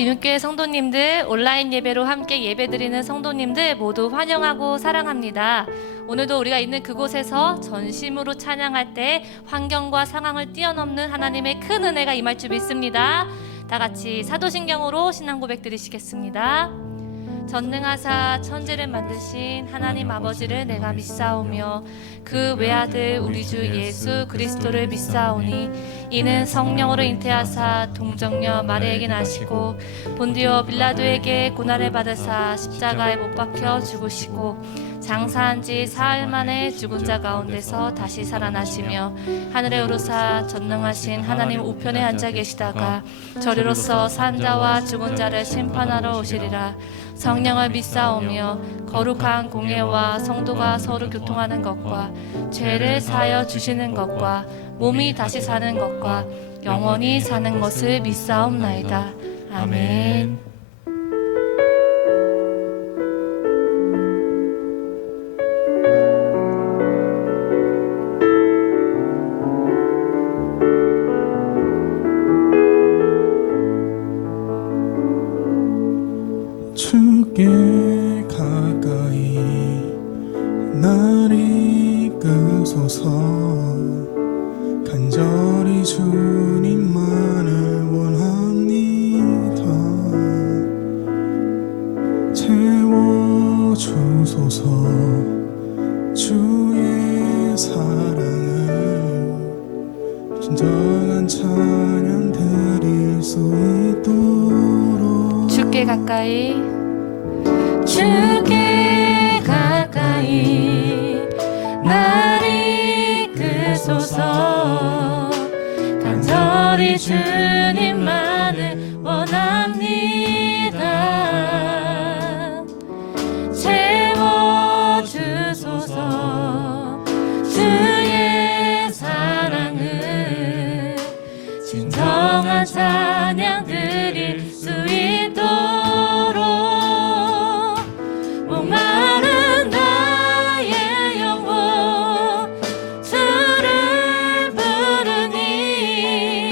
민문교회 성도님들, 온라인 예배로 함께 예배드리는 성도님들 모두 환영하고 사랑합니다. 오늘도 우리가 있는 그곳에서 전심으로 찬양할 때 환경과 상황을 뛰어넘는 하나님의 큰 은혜가 임할 줄 믿습니다. 다 같이 사도신경으로 신앙 고백 드리시겠습니다. 전능하사 천지를 만드신 하나님 아버지를 내가 믿사오며 그 외아들 우리 주 예수 그리스도를 믿사오니 이는 성령으로 잉태하사 동정녀 마리아에게 나시고 본디오 빌라도에게 고난을 받으사 십자가에 못 박혀 죽으시고 장사한 지 사흘 만에 죽은 자 가운데서 다시 살아나시며 하늘에 오르사 전능하신 하나님 우편에 앉아 계시다가 저리로서 산 자와 죽은 자를 심판하러 오시리라. 성령을 믿사오며 거룩한 공예와 성도가 서로 교통하는 것과 죄를 사하여 주시는 것과 몸이 다시 사는 것과 영원히 사는 것을 믿사옵나이다. 아멘. 주께 가까이 날 이끄소서. 간절히 주님만을 원합니다. 채워주소서. 주의 사랑을 진정한 찬양 드릴 수 있도록 주께 가까이 날 이끄소서. 간절히 주님만을 원합니다. 채워주소서. 주의 사랑을 진정한 찬양 드릴 수 있도록 목마른 나의 영혼 주를 부르니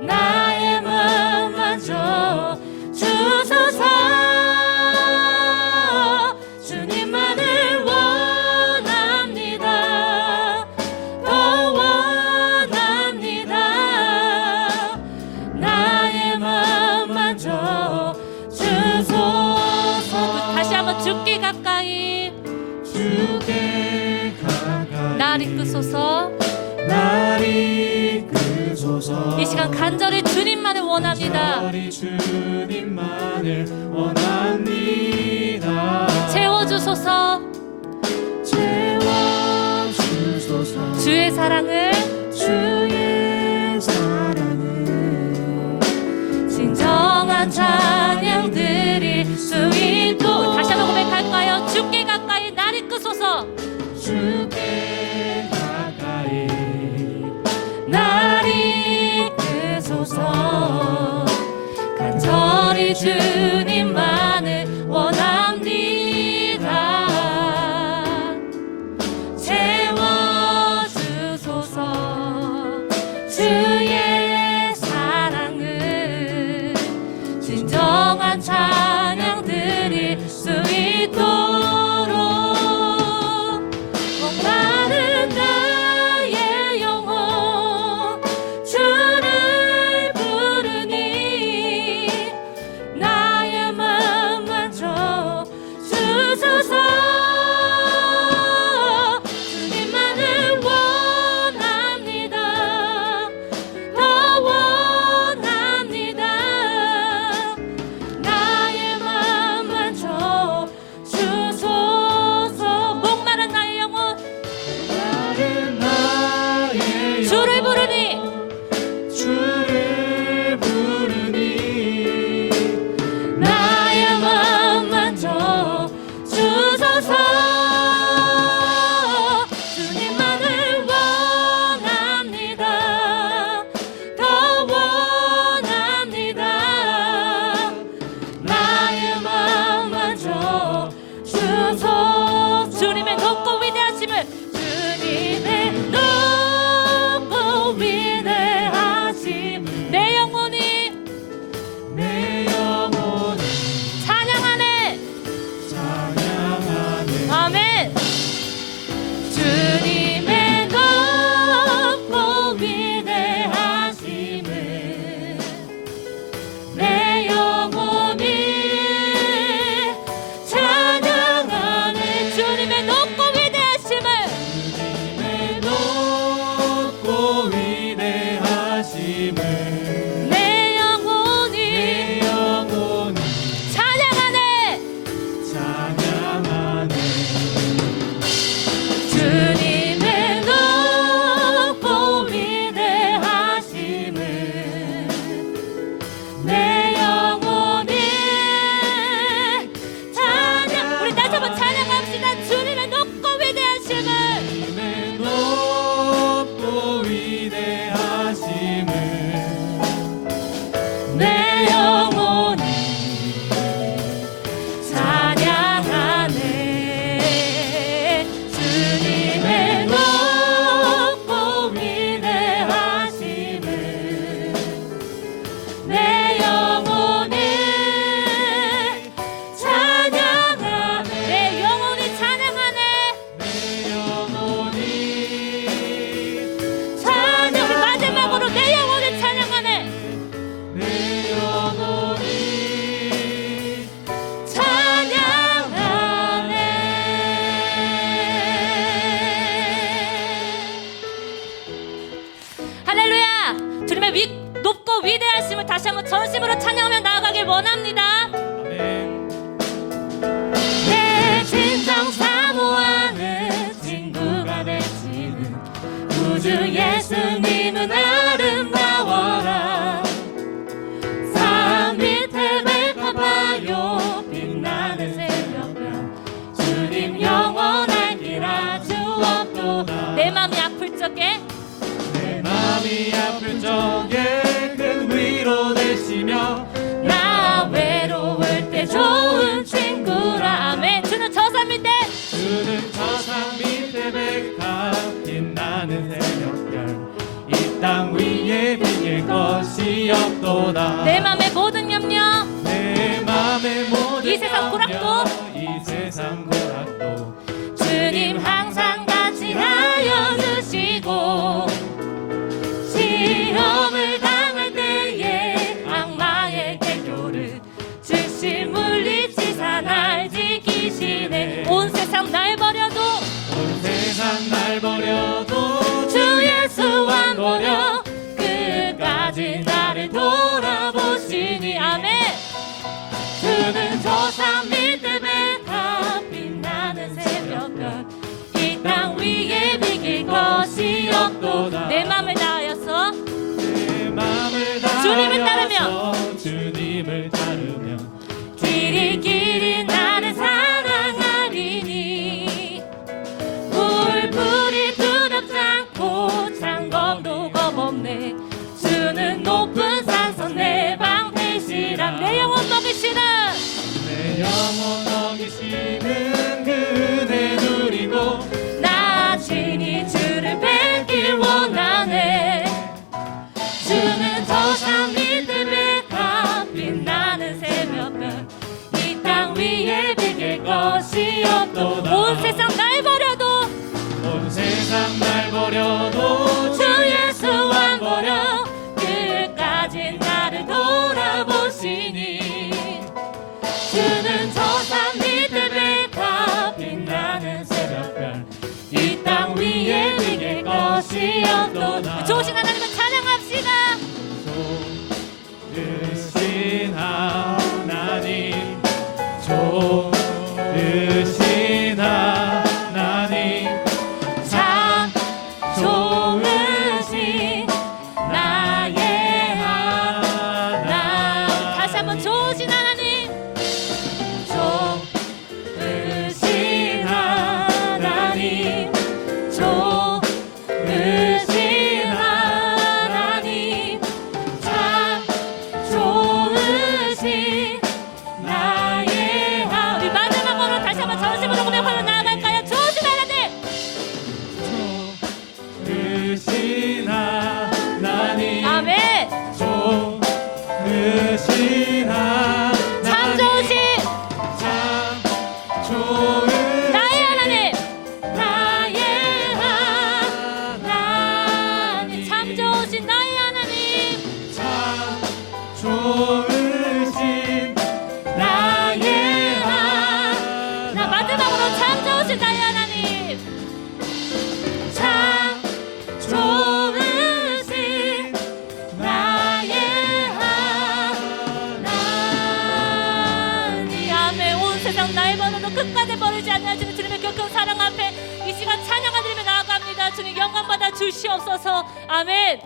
나의 마음 만져 주소서. 주님만을 원합니다. 더 원합니다. 나의 마음 만져 주소서. 다시 한번 주께 가까이 날 이끄소서. 날 이끄소서. 이 시간 간절히 주님만을 원합니다. 간절히 주님만을 원합니다. 채워주소서. 채워주소서. 주의 사랑을 진정한 찬양 드릴 수 있도록. 다시 한번 고백할까요? 주께 가까이 날 이끄소서. 주께 가까이 날 이끄소서. 간절히 주님만을 원합니다. 채워주소서. 주의 사랑을 진정한 찬양 드릴 수 있도록 목마른 나의 영혼 주를 부르니 나 내 영혼이 내 영혼이 찬양하네. 찬양하네. 주님의 높고 위대하심을 내 영혼이 찬양. 우리 다시 한번 찬양합시다. 주님의 높고 위대하심을 주님의 높고 위대하심을 내 영혼이 찬양하네. 주님의 높고 위대하심을 내 영혼이 찬양하네. 내 영혼이 찬양하네. 내 영혼이 찬양. 우리 마지막으로 내 영혼이 찬양하네. 내 영혼이 찬양하네. 할렐루야. 주님의 높고 위대하심을 다시 한번 전심으로 찬양하며 나아가길 원합니다. 아멘. 내 진정 사모하는 친구가 되시는 구주 예수님은 아름다워라. 산 밑에 백합화요 빛나는 새벽별 주님 영원한 길 아주 없도다. 내 맘이 아플 적에 내 마음이 아플 적에 큰 위로 되시며 나 외로울 때 좋은 친구라. 아멘. 주는 저 산 밑에 주는 저 산 밑에 백합 빛나는 새벽별 이 땅 위에 비길 것이 없도다. 내 맘의 모든 염려 내 맘의 모든 이 세상 고락도 염려, 이 세상 고락도 주님 항상 같이 하여 주시고 시험을 당할 때에 악마의 개교를 즉시 물리치사 날 지키시네. 온 세상 날 버려도 온 세상 날 버려도 주 예수 안 버려 끝까지 나를 돌아보시니. 아멘. 주는 저 산 밑에 백합 빛나는 새벽별 이 땅 위에 비길 것이 없도다. 내 맘을 다하였어 내 마음을 주님을 다하여서 주님을 따르며 길이 나를 사랑하리니 물불이 두렵지 않고 창검도 겁없네. 주는 높은 산선 내 방패시라. 내 영혼 먹이시는 내 영혼 어기시는 그네 누리고 나 친히 주를 뵙길 원하네. 주는 저 산 밑에 백합 빛나는 새벽별 이 땅 위에 비길 것이 없도다. 온 세상 날 버려도 온 세상 날 버려도 주 예수 안 버려 끝까지 나를 돌아보시니. 주는 저 산 밑에 백합 빛나는 새벽별 이 땅 위에 비길 것이 없도다. 좋으신 하나님을 찬양합시다. 좋으신 하나님 좋으신 하나님 참 좋으신 나의 하나님. 다시 한번 좋으신 하나님 좋으신 하나님 좋으신 하나님 세상 나의 번호도 끝까지 버리지 않는 주님의 그 사랑 앞에 이 시간 찬양을 드리며 나아갑니다. 주님 영광 받아 주시옵소서. 아멘.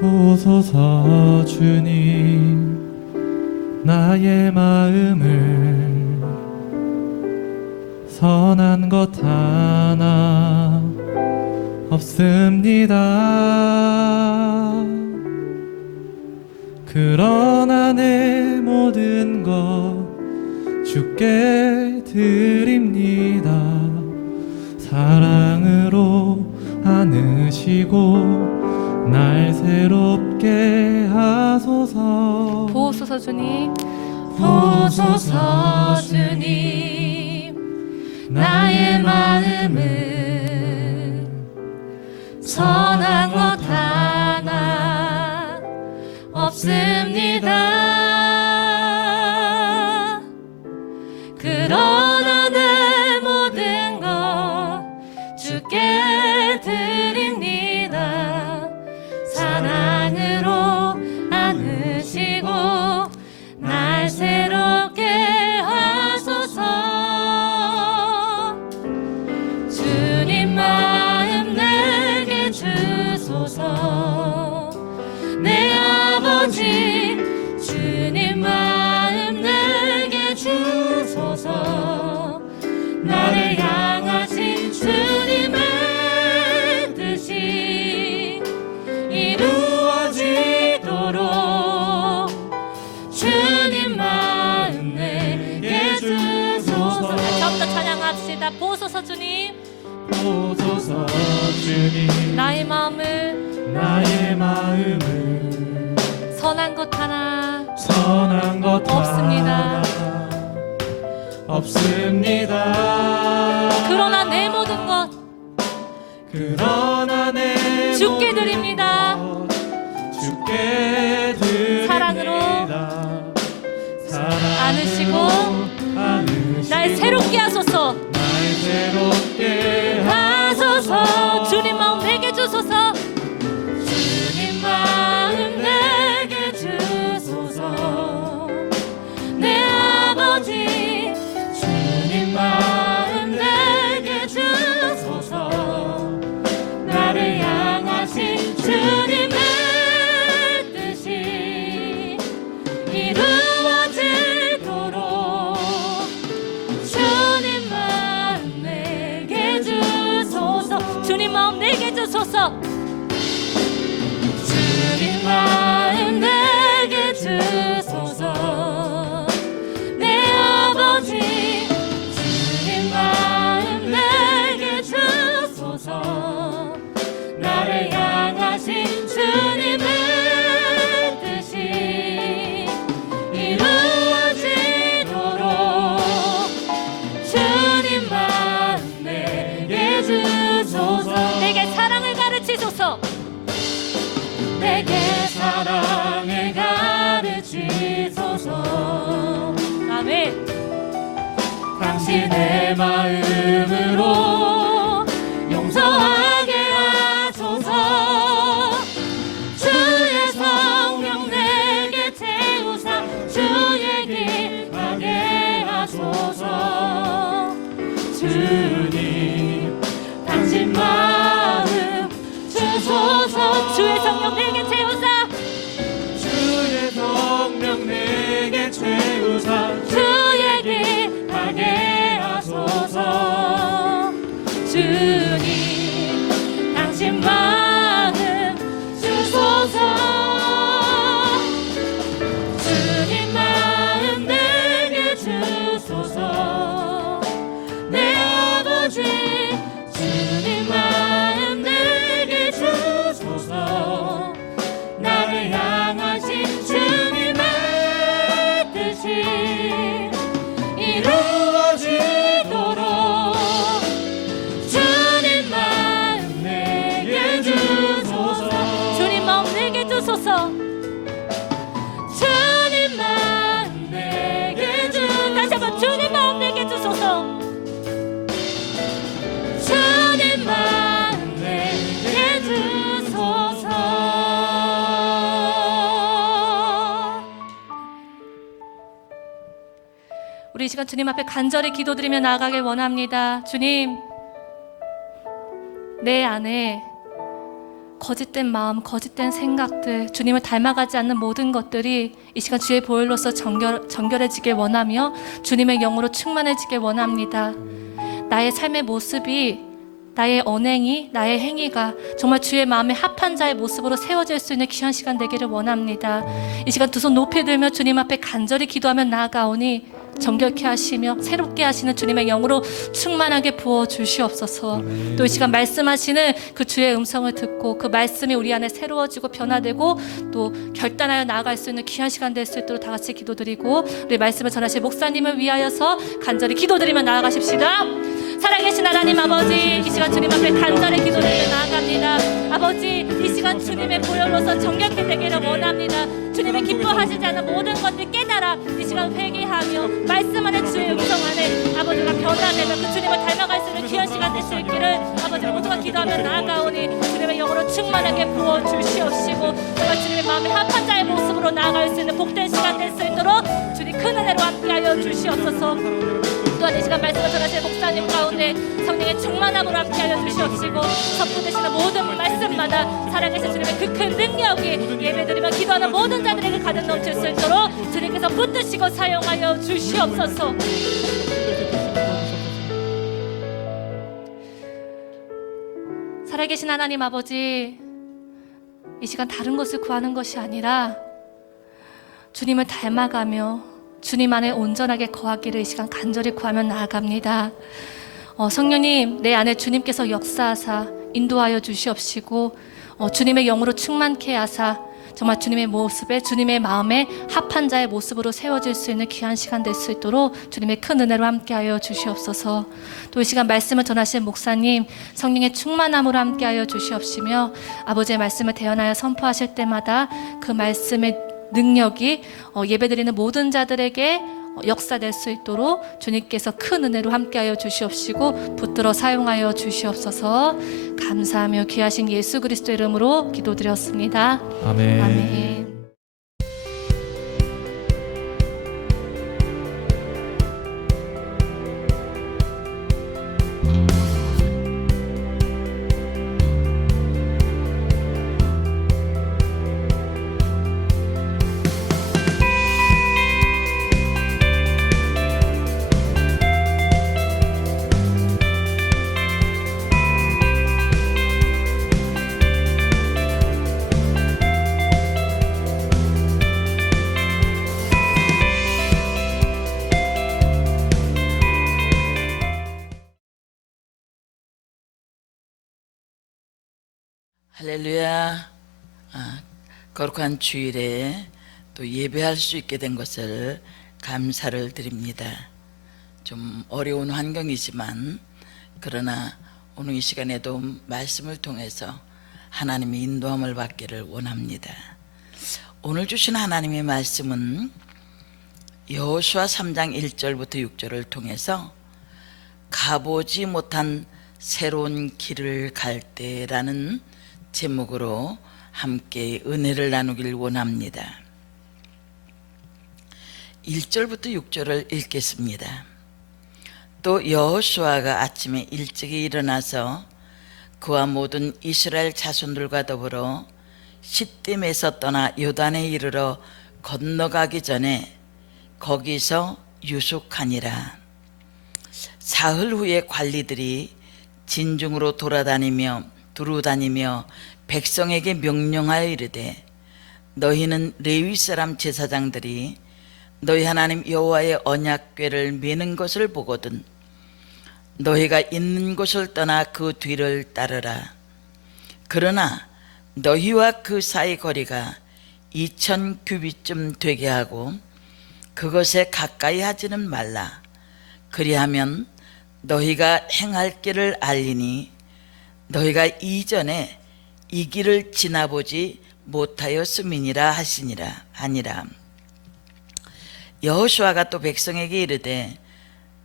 보소서 주님 나의 마음을 선한 것 하나 없습니다. 그러나 내 모든 것 주께 드립니다. 사랑으로 안으시고 날 새롭게 하소서. 보소서 주님, 보소서 주님, 나의 마음을 선한 것 하나 없습니다. 그러나 내 모든 것 주께 드립니다. 사랑으로 안으시고 날 새롭게 하소서. 주님 마음 내게 주소서. 내 아버지 주님 마음 내게 주소서. 나를 향하신 주님의 뜻이 이루어지도록 주님 마음 내게 주소서. 처음부터 찬양합시다. 보소서 주님, 보소서 주님 나의 마음을 선한 것 하나 선한 것 없습니다. 하나 없습니다. 그러나 내 모든 것 그러나 내 주께 모든 드립니다. 것 주께 드립니다. 사랑으로 안으시고 날 새롭게 하소서. 날 새롭게 하소서. 주님 마음 내게 주소서. 주님 마음 내게 주소서. 내 아버지 주님 마음 내게 주소서. 나를 향하신 주님의 뜻이 이루어지도록 주님 마음 내게 주소서. 주님 마음 내게 주소서. 주님 마음 내게 주소서. 내 아버지 주님 마음 내게 주소서. 나를 향하신 주님의 뜻이 이루어지도록 주님 마음 내게 주소서. 내게 사랑을 가르치소서. 내게 사랑을 가르치소서. 아멘. 당신의 마음으로 용서하게 하소서. 주의 성령 내게 채우사 주의 길 가게 하소서. 주님 당신 마음 주소서. 주의 성령 내게 채우사 주의 성령 내게 채우사 주의 길 가게 하소서. 우리 이 시간 주님 앞에 간절히 기도드리며 나아가길 원합니다. 주님, 내 안에 거짓된 마음, 거짓된 생각들, 주님을 닮아가지 않는 모든 것들이 이 시간 주의 보혈로서 정결해지길 원하며 주님의 영으로 충만해지길 원합니다. 나의 삶의 모습이, 나의 언행이, 나의 행위가 정말 주의 마음에 합한 자의 모습으로 세워질 수 있는 귀한 시간 되기를 원합니다. 이 시간 두 손 높이 들며 주님 앞에 간절히 기도하며 나아가오니 정결케 하시며 새롭게 하시는 주님의 영으로 충만하게 부어 주시옵소서. 또 이 시간 말씀하시는 그 주의 음성을 듣고 그 말씀이 우리 안에 새로워지고 변화되고 또 결단하여 나아갈 수 있는 귀한 시간 될 수 있도록 다 같이 기도드리고 우리 말씀을 전하실 목사님을 위하여서 간절히 기도드리며 나아가십시다. 살아계신 하나님 아버지, 이 시간 주님 앞에 간절히 기도드리며 나아갑니다. 아버지, 이 시간 주님의 보혈로서 정결케 되기를 원합니다. 주님의 기뻐하시지 않는 모든 것들 깨달아 이 시간 회개하며 말씀 안에 주의 음성 안에 아버지가 변화되며 그 주님을 닮아갈 수 있는 귀한 시간 될 수 있기를 아버지 모두가 기도하며 나아가오니 주님의 영으로 충만하게 부어주시옵시고 정말 주님의 마음에 합한 자의 모습으로 나아갈 수 있는 복된 시간 될 수 있도록 주님 큰 은혜로 함께하여 주시옵소서. 또한 이 시간 말씀을 전하실 목사님 가운데 성령의 충만함으로 함께하여 주시옵시고 선포되시는 모든 말씀마다 살아계신 주님의 그 큰 능력이 예배드리며 기도하는 모든 자들에게 가득 넘칠 수 있도록 주님께서 붙드시고 사용하여 주시옵소서. 살아계신 하나님 아버지, 이 시간 다른 것을 구하는 것이 아니라 주님을 닮아가며 주님 안에 온전하게 거하기를 이 시간 간절히 구하며 나아갑니다. 성령님, 내 안에 주님께서 역사하사 인도하여 주시옵시고 주님의 영으로 충만케 하사 정말 주님의 모습에 주님의 마음에 합한 자의 모습으로 세워질 수 있는 귀한 시간 될 수 있도록 주님의 큰 은혜로 함께하여 주시옵소서. 또 이 시간 말씀을 전하실 목사님 성령의 충만함으로 함께하여 주시옵시며 아버지의 말씀을 대언하여 선포하실 때마다 그 말씀의 능력이 예배드리는 모든 자들에게 역사될 수 있도록 주님께서 큰 은혜로 함께하여 주시옵시고 붙들어 사용하여 주시옵소서. 감사하며 귀하신 예수 그리스도 이름으로 기도드렸습니다. 아멘. 아멘. 할렐루야. 거룩한 주일에 또 예배할 수 있게 된 것을 감사를 드립니다. 좀 어려운 환경이지만 그러나 오늘 이 시간에도 말씀을 통해서 하나님의 인도함을 받기를 원합니다. 오늘 주신 하나님의 말씀은 여호수아 3장 1절부터 6절을 통해서 가보지 못한 새로운 길을 갈 때라는 제목으로 함께 은혜를 나누길 원합니다. 1절부터 6절을 읽겠습니다. 또 여호수아가 아침에 일찍이 일어나서 그와 모든 이스라엘 자손들과 더불어 시딤에서 떠나 요단에 이르러 건너가기 전에 거기서 유숙하니라. 사흘 후에 관리들이 진중으로 두루다니며 백성에게 명령하여 이르되 너희는 레위 사람 제사장들이 너희 하나님 여호와의 언약궤를 메는 것을 보거든 너희가 있는 곳을 떠나 그 뒤를 따르라. 그러나 너희와 그 사이 거리가 2000 규빗쯤 되게 하고 그것에 가까이 하지는 말라. 그리하면 너희가 행할 길을 알리니 너희가 이전에 이 길을 지나보지 못하였음이니라 하니라. 여호수아가 또 백성에게 이르되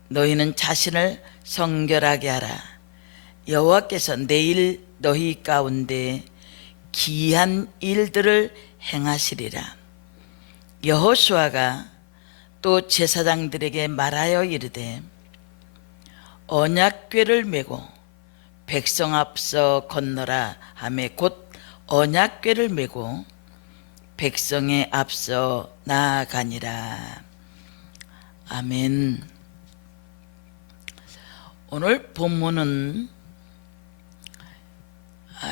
너희는 자신을 성결하게 하라. 여호와께서 내일 너희 가운데 기이한 일들을 행하시리라. 여호수아가 또 제사장들에게 말하여 이르되 언약궤를 메고 백성 앞서 건너라 하매 곧 언약궤를 메고 백성에 앞서 나아가니라. 아멘. 오늘 본문은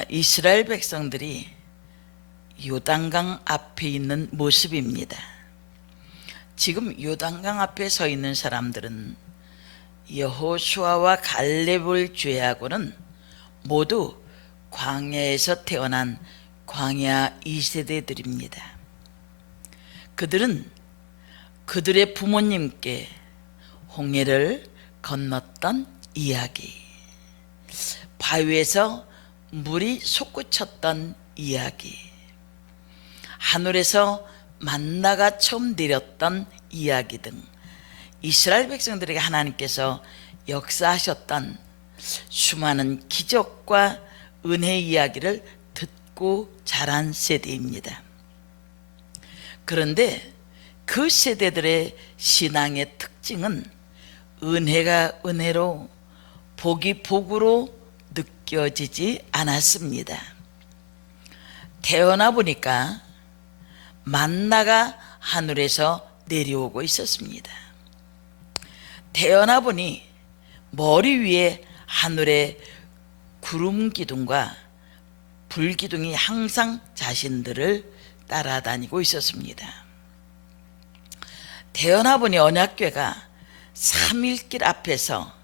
이스라엘 백성들이 요단강 앞에 있는 모습입니다. 지금 요단강 앞에 서 있는 사람들은 여호수아와 갈렙을 제외하고는 모두 광야에서 태어난 광야 2세대들입니다. 그들은 그들의 부모님께 홍해를 건넜던 이야기, 바위에서 물이 솟구쳤던 이야기, 하늘에서 만나가 처음 내렸던 이야기 등 이스라엘 백성들에게 하나님께서 역사하셨던 수많은 기적과 은혜 이야기를 듣고 자란 세대입니다. 그런데 그 세대들의 신앙의 특징은 은혜가 은혜로 복이 복으로 느껴지지 않았습니다. 태어나 보니까 만나가 하늘에서 내려오고 있었습니다. 태어나 보니 머리 위에 하늘의 구름 기둥과 불 기둥이 항상 자신들을 따라다니고 있었습니다. 태어나 보니 언약궤가 3일길 앞에서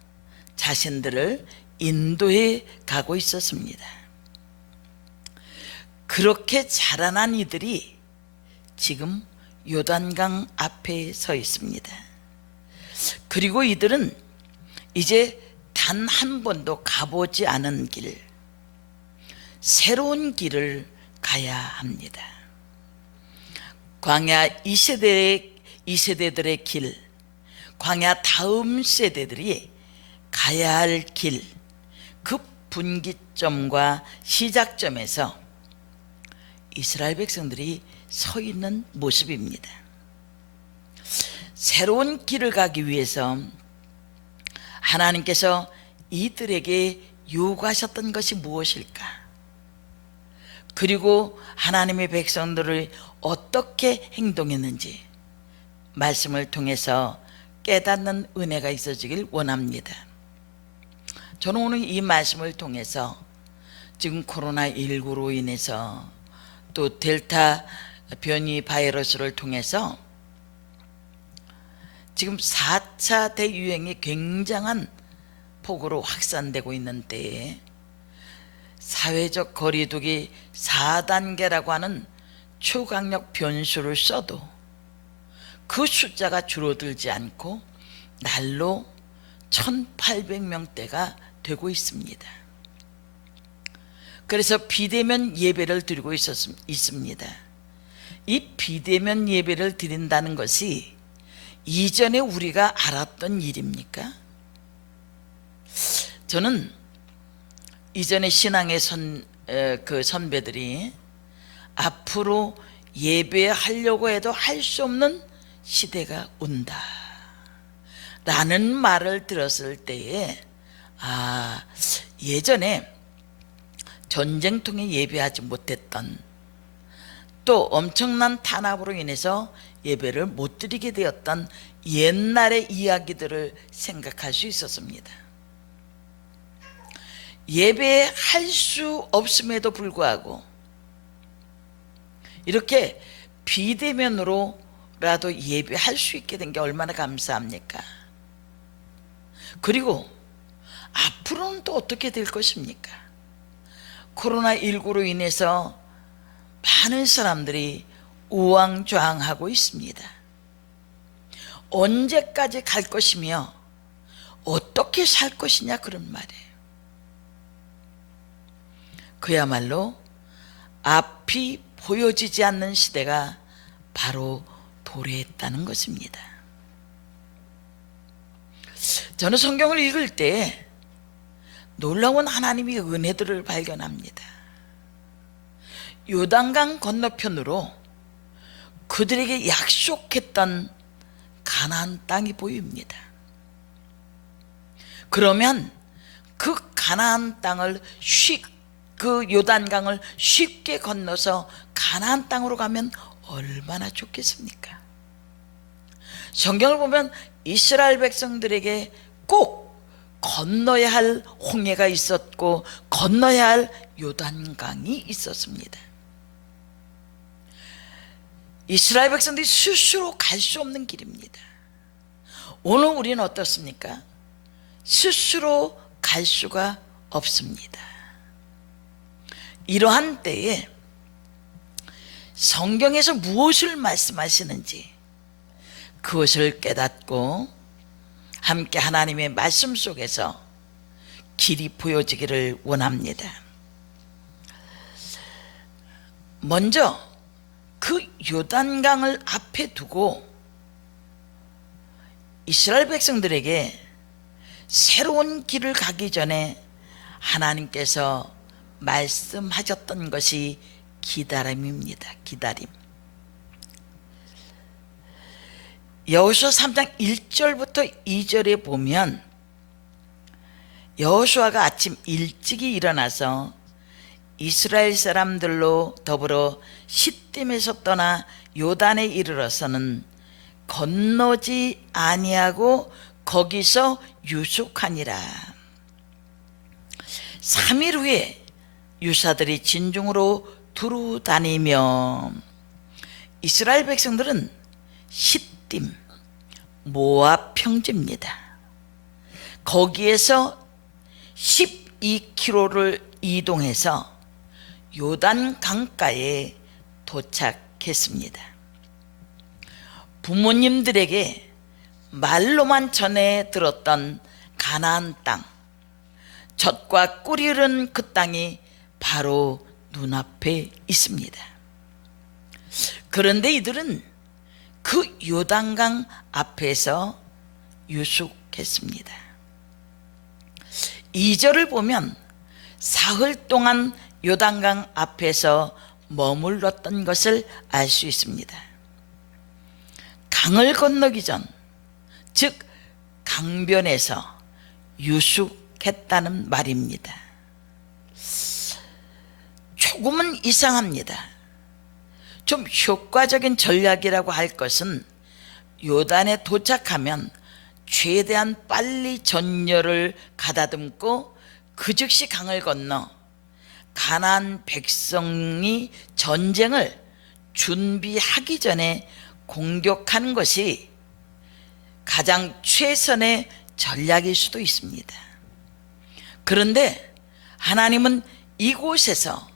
자신들을 인도해 가고 있었습니다. 그렇게 자라난 이들이 지금 요단강 앞에 서 있습니다. 그리고 이들은 이제 단 한 번도 가보지 않은 길, 새로운 길을 가야 합니다. 광야 2세대들의 길, 광야 다음 세대들이 가야 할 길, 그 분기점과 시작점에서 이스라엘 백성들이 서 있는 모습입니다. 새로운 길을 가기 위해서 하나님께서 이들에게 요구하셨던 것이 무엇일까? 그리고 하나님의 백성들을 어떻게 행동했는지 말씀을 통해서 깨닫는 은혜가 있어지길 원합니다. 저는 오늘 이 말씀을 통해서 지금 코로나19로 인해서 또 델타 변이 바이러스를 통해서 지금 4차 대유행이 굉장한 폭으로 확산되고 있는 때에 사회적 거리두기 4단계라고 하는 초강력 변수를 써도 그 숫자가 줄어들지 않고 날로 1800명대가 되고 있습니다. 그래서 비대면 예배를 드리고 있습니다. 이 비대면 예배를 드린다는 것이 이전에 우리가 알았던 일입니까? 저는 이전에 신앙의 선배들이 앞으로 예배하려고 해도 할 수 없는 시대가 온다 라는 말을 들었을 때에 예전에 전쟁통에 예배하지 못했던, 또 엄청난 탄압으로 인해서 예배를 못 드리게 되었던 옛날의 이야기들을 생각할 수 있었습니다. 예배할 수 없음에도 불구하고 이렇게 비대면으로라도 예배할 수 있게 된 게 얼마나 감사합니까? 그리고 앞으로는 또 어떻게 될 것입니까? 코로나19로 인해서 많은 사람들이 우왕좌왕하고 있습니다. 언제까지 갈 것이며 어떻게 살 것이냐, 그런 말이에요. 그야말로 앞이 보여지지 않는 시대가 바로 도래했다는 것입니다. 저는 성경을 읽을 때 놀라운 하나님의 은혜들을 발견합니다. 요단강 건너편으로 그들에게 약속했던 가나안 땅이 보입니다. 그러면 그 가나안 땅을 그 요단강을 쉽게 건너서 가나안 땅으로 가면 얼마나 좋겠습니까? 성경을 보면 이스라엘 백성들에게 꼭 건너야 할 홍해가 있었고 건너야 할 요단강이 있었습니다. 이스라엘 백성들이 스스로 갈 수 없는 길입니다. 오늘 우리는 어떻습니까? 스스로 갈 수가 없습니다. 이러한 때에 성경에서 무엇을 말씀하시는지 그것을 깨닫고 함께 하나님의 말씀 속에서 길이 보여지기를 원합니다. 먼저 그 요단강을 앞에 두고 이스라엘 백성들에게 새로운 길을 가기 전에 하나님께서 말씀하셨던 것이 기다림입니다. 기다림. 여호수아 3장 1절부터 2절에 보면 여호수아가 아침 일찍이 일어나서 이스라엘 사람들로 더불어 시딤에서 떠나 요단에 이르러서는 건너지 아니하고 거기서 유숙하니라. 3일 후에 유사들이 진중으로 두루 다니며 이스라엘 백성들은 시딤 모압 평지입니다. 거기에서 12km를 이동해서 요단 강가에 도착했습니다. 부모님들에게 말로만 전해 들었던 가나안 땅, 젖과 꿀이 흐른 그 땅이 바로 눈앞에 있습니다. 그런데 이들은 그 요단강 앞에서 유숙했습니다. 2절을 보면 사흘 동안 요단강 앞에서 머물렀던 것을 알 수 있습니다. 강을 건너기 전, 즉 강변에서 유숙했다는 말입니다. 조금은 이상합니다. 좀 효과적인 전략이라고 할 것은 요단에 도착하면 최대한 빨리 전열을 가다듬고 그 즉시 강을 건너 가나안 백성이 전쟁을 준비하기 전에 공격하는 것이 가장 최선의 전략일 수도 있습니다. 그런데 하나님은 이곳에서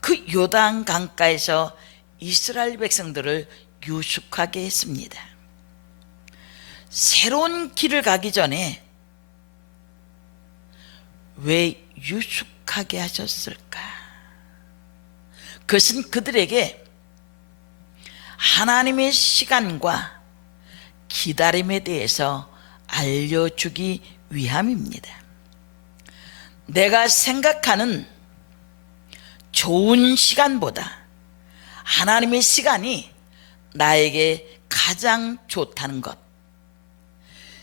그 요단 강가에서 이스라엘 백성들을 유숙하게 했습니다. 새로운 길을 가기 전에 왜 유숙하게 하셨을까? 그것은 그들에게 하나님의 시간과 기다림에 대해서 알려주기 위함입니다. 내가 생각하는 좋은 시간보다 하나님의 시간이 나에게 가장 좋다는 것,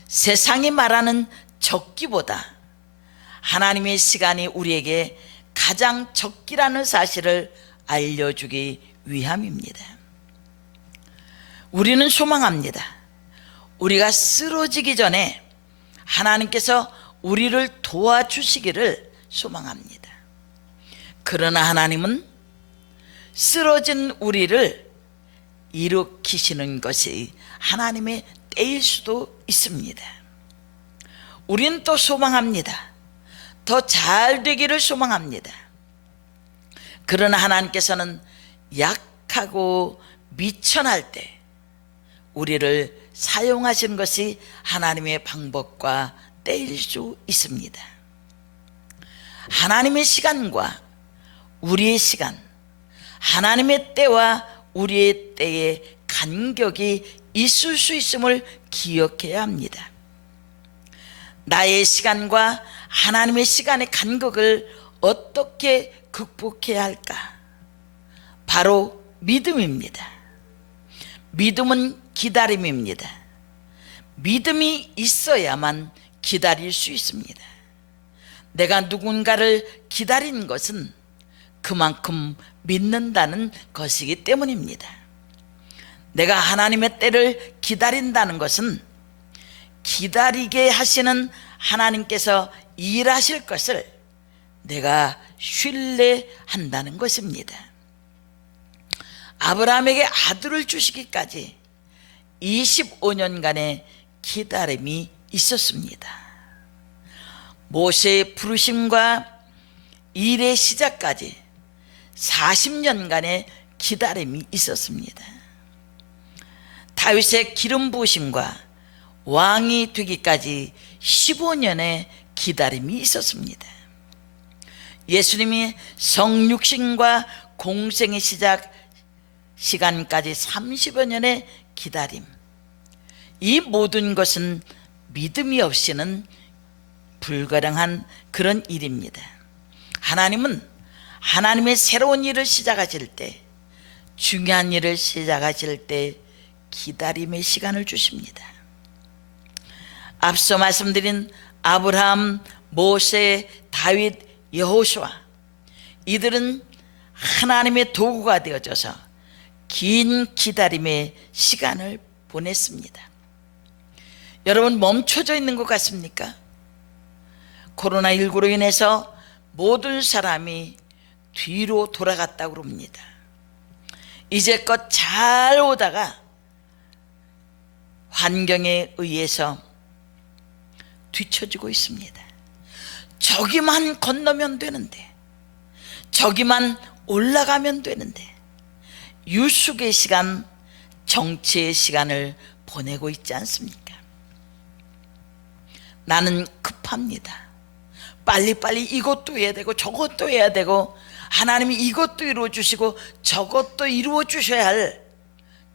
세상이 말하는 적기보다 하나님의 시간이 우리에게 가장 적기라는 사실을 알려주기 위함입니다. 우리는 소망합니다. 우리가 쓰러지기 전에 하나님께서 우리를 도와주시기를 소망합니다. 그러나 하나님은 쓰러진 우리를 일으키시는 것이 하나님의 때일 수도 있습니다. 우리는 또 소망합니다. 더 잘 되기를 소망합니다. 그러나 하나님께서는 약하고 미천할 때 우리를 사용하시는 것이 하나님의 방법과 때일 수 있습니다. 하나님의 시간과 우리의 시간, 하나님의 때와 우리의 때에 간격이 있을 수 있음을 기억해야 합니다. 나의 시간과 하나님의 시간의 간격을 어떻게 극복해야 할까? 바로 믿음입니다. 믿음은 기다림입니다. 믿음이 있어야만 기다릴 수 있습니다. 내가 누군가를 기다리는 것은 그만큼 믿는다는 것이기 때문입니다. 내가 하나님의 때를 기다린다는 것은 기다리게 하시는 하나님께서 일하실 것을 내가 신뢰한다는 것입니다. 아브라함에게 아들을 주시기까지 25년간의 기다림이 있었습니다. 모세의 부르심과 일의 시작까지 40년간의 기다림이 있었습니다. 다윗의 기름 부으심과 왕이 되기까지 15년의 기다림이 있었습니다. 예수님이 성육신과 공생의 시작 시간까지 30여 년의 기다림, 이 모든 것은 믿음이 없이는 불가능한 그런 일입니다. 하나님은 하나님의 새로운 일을 시작하실 때, 중요한 일을 시작하실 때 기다림의 시간을 주십니다. 앞서 말씀드린 아브라함, 모세, 다윗, 여호수아, 이들은 하나님의 도구가 되어져서 긴 기다림의 시간을 보냈습니다. 여러분, 멈춰져 있는 것 같습니까? 코로나19로 인해서 모든 사람이 뒤로 돌아갔다고 그럽니다. 이제껏 잘 오다가 환경에 의해서 뒤처지고 있습니다. 저기만 건너면 되는데, 저기만 올라가면 되는데, 유숙의 시간, 정치의 시간을 보내고 있지 않습니까? 나는 급합니다. 빨리빨리 이것도 해야 되고 저것도 해야 되고, 하나님이 이것도 이루어 주시고 저것도 이루어 주셔야 할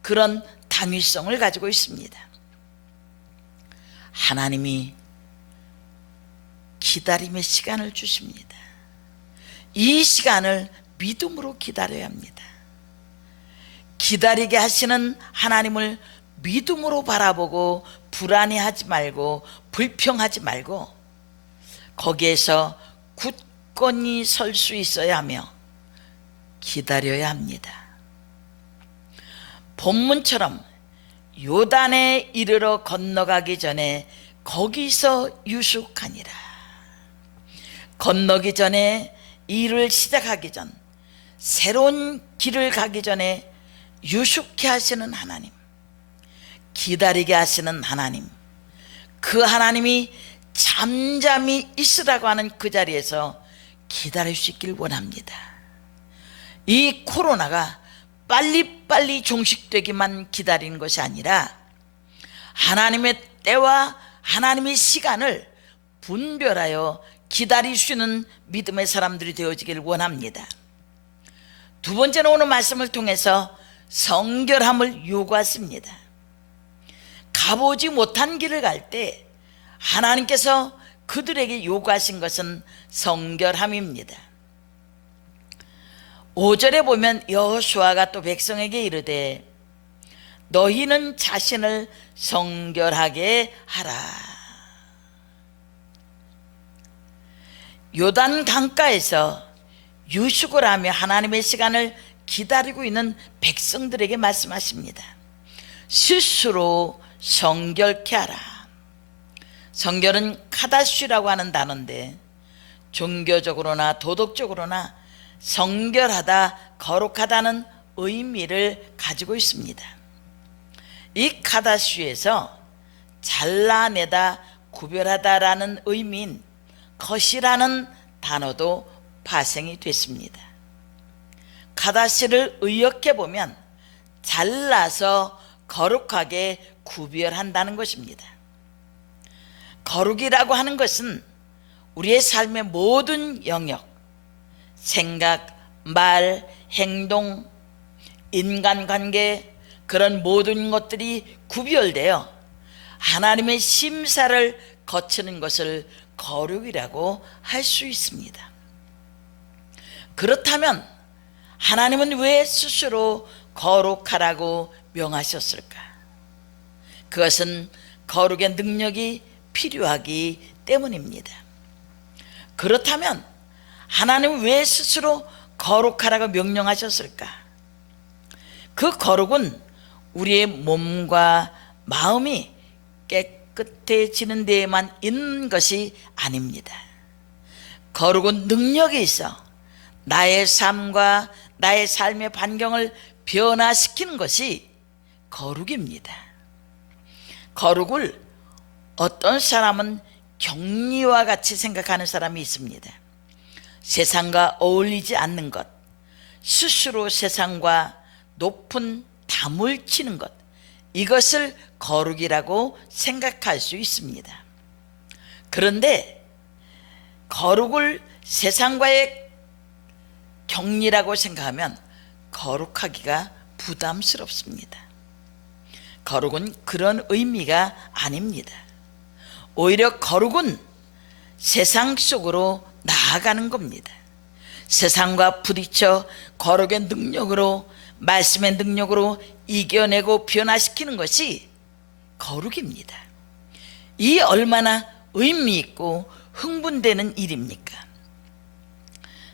그런 당위성을 가지고 있습니다. 하나님이 기다림의 시간을 주십니다. 이 시간을 믿음으로 기다려야 합니다. 기다리게 하시는 하나님을 믿음으로 바라보고 불안해하지 말고 불평하지 말고 거기에서 굳건히 설 수 있어야 하며 기다려야 합니다. 본문처럼 요단에 이르러 건너가기 전에 거기서 유숙하니라. 건너기 전에 일을 시작하기 전, 새로운 길을 가기 전에 유숙해 하시는 하나님, 기다리게 하시는 하나님, 그 하나님이 잠잠히 있으라고 하는 그 자리에서 기다릴 수 있길 원합니다. 이 코로나가 빨리빨리 종식되기만 기다리는 것이 아니라 하나님의 때와 하나님의 시간을 분별하여 기다릴 수 있는 믿음의 사람들이 되어지길 원합니다. 두 번째는 오늘 말씀을 통해서 성결함을 요구하십니다. 가보지 못한 길을 갈 때 하나님께서 그들에게 요구하신 것은 성결함입니다. 5절에 보면 여호수아가 또 백성에게 이르되 너희는 자신을 성결하게 하라. 요단 강가에서 유숙을 하며 하나님의 시간을 기다리고 있는 백성들에게 말씀하십니다. 스스로 성결케 하라. 성결은 카다시라고 하는 단어인데 종교적으로나 도덕적으로나 성결하다, 거룩하다는 의미를 가지고 있습니다. 이 카다시에서 잘라내다, 구별하다라는 의미인 컷이라는 단어도 파생이 됐습니다. 카다시를 의역해 보면 잘라서 거룩하게 구별한다는 것입니다. 거룩이라고 하는 것은 우리의 삶의 모든 영역, 생각, 말, 행동, 인간관계, 그런 모든 것들이 구별되어 하나님의 심사를 거치는 것을 거룩이라고 할 수 있습니다. 그렇다면 하나님은 왜 스스로 거룩하라고 명하셨을까? 그것은 거룩의 능력이 필요하기 때문입니다. 그렇다면 하나님은 왜 스스로 거룩하라고 명령하셨을까? 그 거룩은 우리의 몸과 마음이 깨끗해지는 데에만 있는 것이 아닙니다. 거룩은 능력이 있어 나의 삶과 나의 삶의 반경을 변화시키는 것이 거룩입니다. 거룩을 어떤 사람은 격리와 같이 생각하는 사람이 있습니다. 세상과 어울리지 않는 것, 스스로 세상과 높은 담을 치는 것, 이것을 거룩이라고 생각할 수 있습니다. 그런데 거룩을 세상과의 격리라고 생각하면 거룩하기가 부담스럽습니다. 거룩은 그런 의미가 아닙니다. 오히려 거룩은 세상 속으로 나아가는 겁니다. 세상과 부딪혀 거룩의 능력으로, 말씀의 능력으로 이겨내고 변화시키는 것이 거룩입니다. 이 얼마나 의미 있고 흥분되는 일입니까?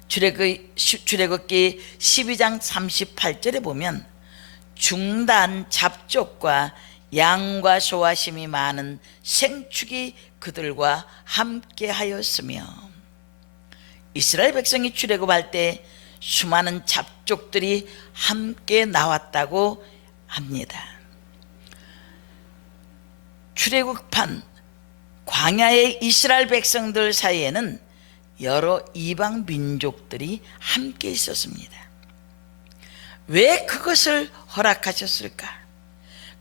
출애굽기 12장 38절에 보면 중단 잡족과 양과 소와 심이 많은 생축이 그들과 함께 하였으며, 이스라엘 백성이 출애굽할 때 수많은 잡족들이 함께 나왔다고 합니다. 출애굽한 광야의 이스라엘 백성들 사이에는 여러 이방 민족들이 함께 있었습니다. 왜 그것을 허락하셨을까?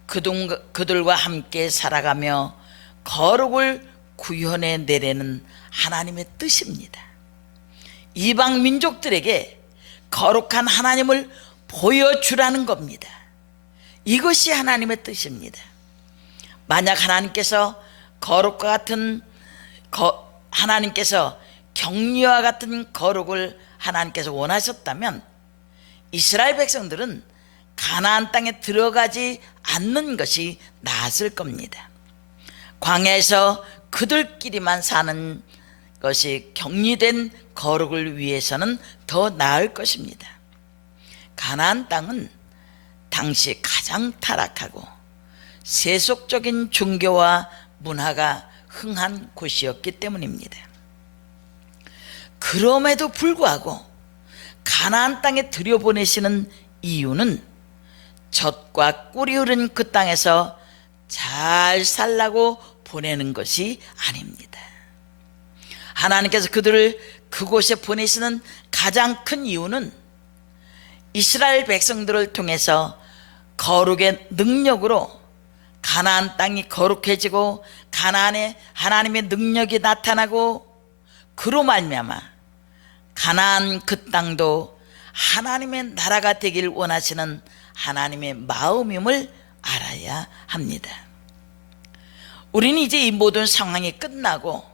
그들과 함께 살아가며 거룩을 구현해 내려는 하나님의 뜻입니다. 이방 민족들에게 거룩한 하나님을 보여주라는 겁니다. 이것이 하나님의 뜻입니다. 만약 하나님께서 거룩과 같은 하나님께서 격리와 같은 거룩을 하나님께서 원하셨다면 이스라엘 백성들은 가나안 땅에 들어가지 않는 것이 나았을 겁니다. 광야에서 그들끼리만 사는 것이 격리된 거룩을 위해서는 더 나을 것입니다. 가나안 땅은 당시 가장 타락하고 세속적인 종교와 문화가 흥한 곳이었기 때문입니다. 그럼에도 불구하고 가나안 땅에 들여보내시는 이유는 젖과 꿀이 흐른 그 땅에서 잘 살라고 보내는 것이 아닙니다. 하나님께서 그들을 그곳에 보내시는 가장 큰 이유는 이스라엘 백성들을 통해서 거룩의 능력으로 가나안 땅이 거룩해지고 가나안에 하나님의 능력이 나타나고, 그로 말미암아 가나안 그 땅도 하나님의 나라가 되길 원하시는 하나님의 마음임을 알아야 합니다. 우리는 이제 이 모든 상황이 끝나고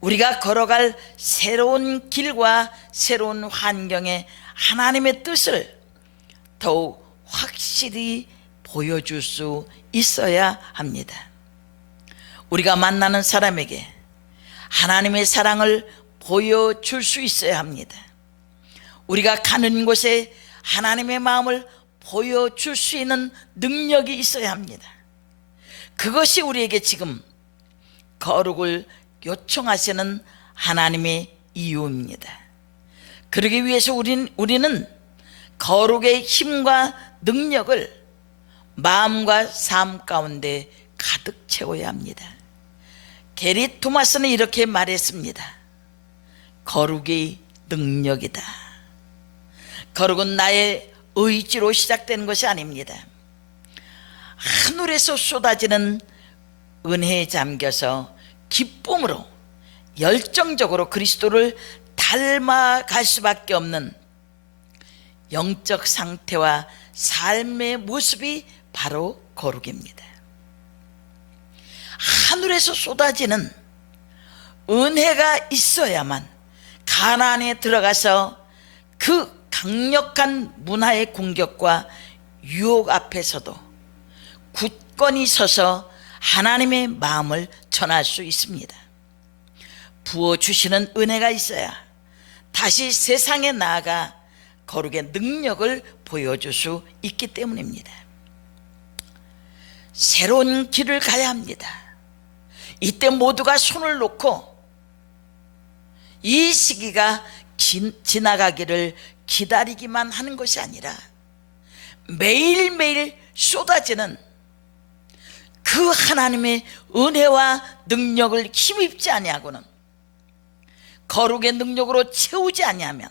우리가 걸어갈 새로운 길과 새로운 환경에 하나님의 뜻을 더욱 확실히 보여줄 수 있어야 합니다. 우리가 만나는 사람에게 하나님의 사랑을 보여줄 수 있어야 합니다. 우리가 가는 곳에 하나님의 마음을 보여줄 수 있는 능력이 있어야 합니다. 그것이 우리에게 지금 거룩을 요청하시는 하나님의 이유입니다. 그러기 위해서 우리는 거룩의 힘과 능력을 마음과 삶 가운데 가득 채워야 합니다. 게리 토마스는 이렇게 말했습니다. 거룩이 능력이다. 거룩은 나의 의지로 시작되는 것이 아닙니다. 하늘에서 쏟아지는 은혜에 잠겨서 기쁨으로 열정적으로 그리스도를 닮아갈 수밖에 없는 영적 상태와 삶의 모습이 바로 거룩입니다. 하늘에서 쏟아지는 은혜가 있어야만 가나안에 들어가서 그 강력한 문화의 공격과 유혹 앞에서도 굳건히 서서 하나님의 마음을 전할 수 있습니다. 부어주시는 은혜가 있어야 다시 세상에 나아가 거룩의 능력을 보여줄 수 있기 때문입니다. 새로운 길을 가야 합니다. 이때 모두가 손을 놓고 이 시기가 지나가기를 기다리기만 하는 것이 아니라 매일매일 쏟아지는 그 하나님의 은혜와 능력을 힘입지 아니하고는, 거룩의 능력으로 채우지 아니하면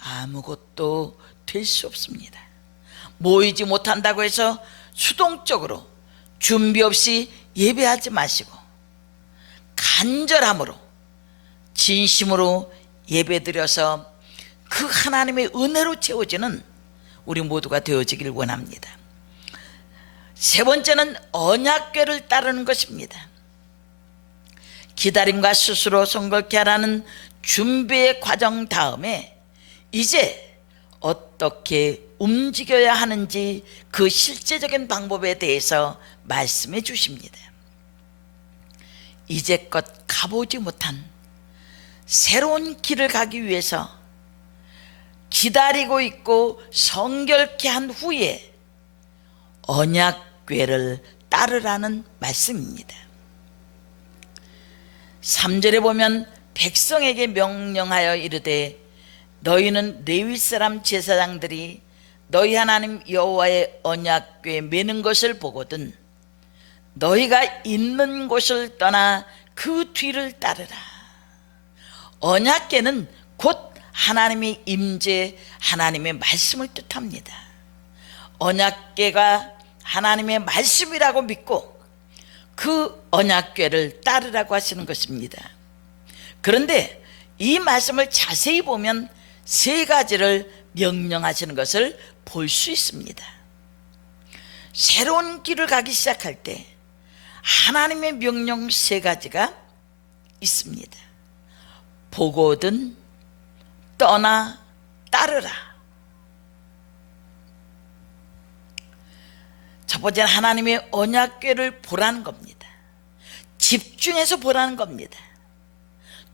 아무것도 될 수 없습니다. 모이지 못한다고 해서 수동적으로 준비 없이 예배하지 마시고 간절함으로 진심으로 예배드려서 그 하나님의 은혜로 채워지는 우리 모두가 되어지길 원합니다. 세 번째는 언약궤를 따르는 것입니다. 기다림과 스스로 성결케 하라는 준비의 과정 다음에 이제 어떻게 움직여야 하는지 그 실제적인 방법에 대해서 말씀해 주십니다. 이제껏 가보지 못한 새로운 길을 가기 위해서 기다리고 있고 성결케 한 후에 언약궤를 따르라는 말씀입니다. 3절에 보면 백성에게 명령하여 이르되 너희는 레위 사람 제사장들이 너희 하나님 여호와의 언약궤에 매는 것을 보거든 너희가 있는 곳을 떠나 그 뒤를 따르라. 언약궤는 곧 하나님의 임재, 하나님의 말씀을 뜻합니다. 언약궤가 하나님의 말씀이라고 믿고 그 언약궤를 따르라고 하시는 것입니다. 그런데 이 말씀을 자세히 보면 세 가지를 명령하시는 것을 볼 수 있습니다. 새로운 길을 가기 시작할 때 하나님의 명령 세 가지가 있습니다. 보거든, 떠나, 따르라. 첫 번째는 하나님의 언약궤를 보라는 겁니다. 집중해서 보라는 겁니다.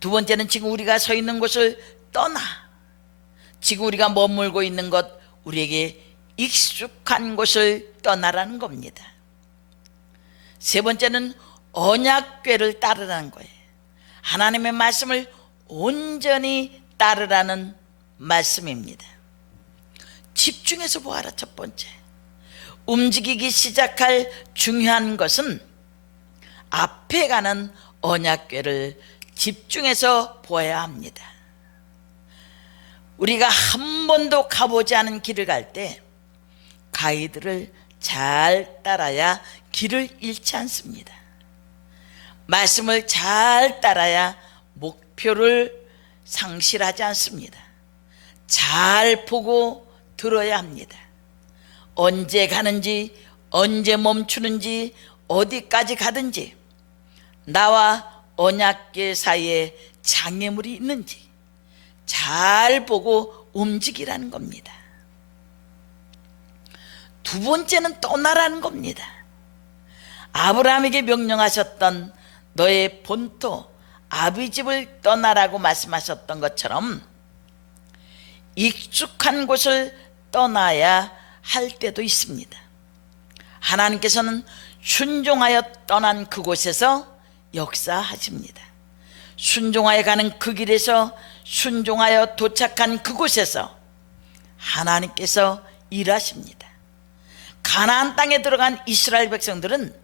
두 번째는 지금 우리가 서 있는 곳을 떠나, 지금 우리가 머물고 있는 것, 우리에게 익숙한 곳을 떠나라는 겁니다. 세 번째는 언약궤를 따르라는 거예요. 하나님의 말씀을 온전히 따르라는 말씀입니다. 집중해서 보아라. 첫 번째, 움직이기 시작할 중요한 것은 앞에 가는 언약궤를 집중해서 보아야 합니다. 우리가 한 번도 가보지 않은 길을 갈 때 가이드를 잘 따라야 길을 잃지 않습니다. 말씀을 잘 따라야 목표를 상실하지 않습니다. 잘 보고 들어야 합니다. 언제 가는지, 언제 멈추는지, 어디까지 가든지 나와 언약궤 사이에 장애물이 있는지 잘 보고 움직이라는 겁니다. 두 번째는 떠나라는 겁니다. 아브라함에게 명령하셨던 너의 본토 아비 집을 떠나라고 말씀하셨던 것처럼 익숙한 곳을 떠나야 할 때도 있습니다. 하나님께서는 순종하여 떠난 그곳에서 역사하십니다. 순종하여 가는 그 길에서, 순종하여 도착한 그곳에서 하나님께서 일하십니다. 가나안 땅에 들어간 이스라엘 백성들은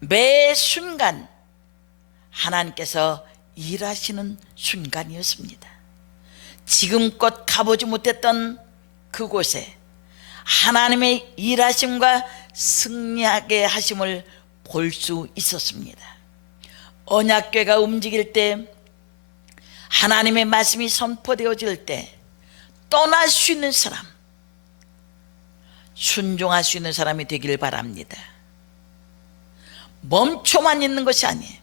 매 순간 하나님께서 일하시는 순간이었습니다. 지금껏 가보지 못했던 그곳에 하나님의 일하심과 승리하게 하심을 볼 수 있었습니다. 언약궤가 움직일 때, 하나님의 말씀이 선포되어질 때 떠날 수 있는 사람, 순종할 수 있는 사람이 되길 바랍니다. 멈춰만 있는 것이 아니에요.